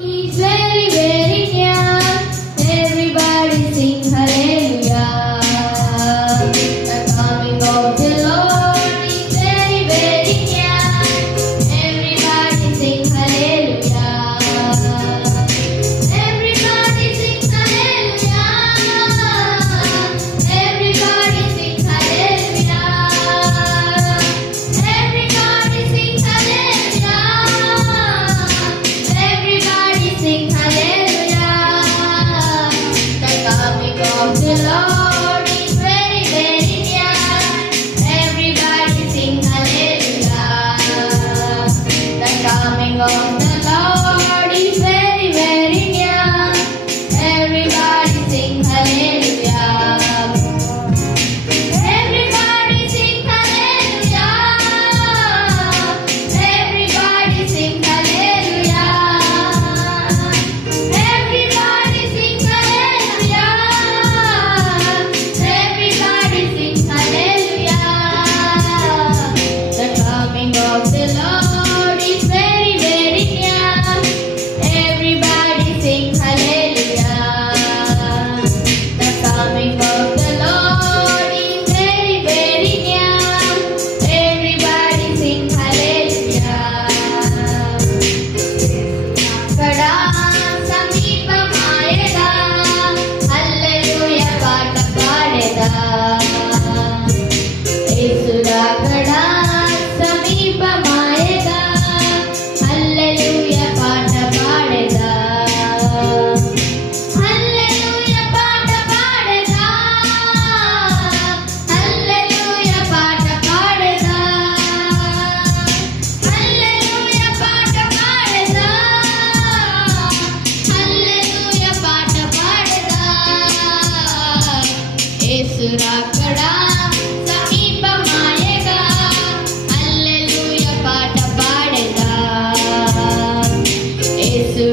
He's very, very near. Everybody sing hallelujah. The coming of the Lord is very, very near. Everybody sing hallelujah. Everybody sing hallelujah. Everybody sing hallelujah. Everybody sing hallelujah. Everybody sing hallelujah. The coming of the Lord is very, very near. Everybody sing hallelujah. The coming of the Lord is very, very near. Everybody sing hallelujah. Everybody sing hallelujah. Everybody sing hallelujah. Everybody sing hallelujah. Everybody sing hallelujah. The coming of the Lord is very, very near. Everybody sing hallelujah. The coming of the Lord is very, very near. Everybody sing hallelujah. అక్కడ సమీపమాయగా హల్లెలూయా పాట పాడేదా. యేసురాకడ సమీపమాయగా హల్లెలూయా పాట పాడేదా. హల్లెలూయా పాట పాడేదా. హల్లెలూయా పాట పాడేదా. హల్లెలూయా పాట పాడేదా. హల్లెలూయా పాట పాడేదా. యేసు రాకడ సమీపమాయగా హల్లెలూయా పాట పాడేదా. యేసు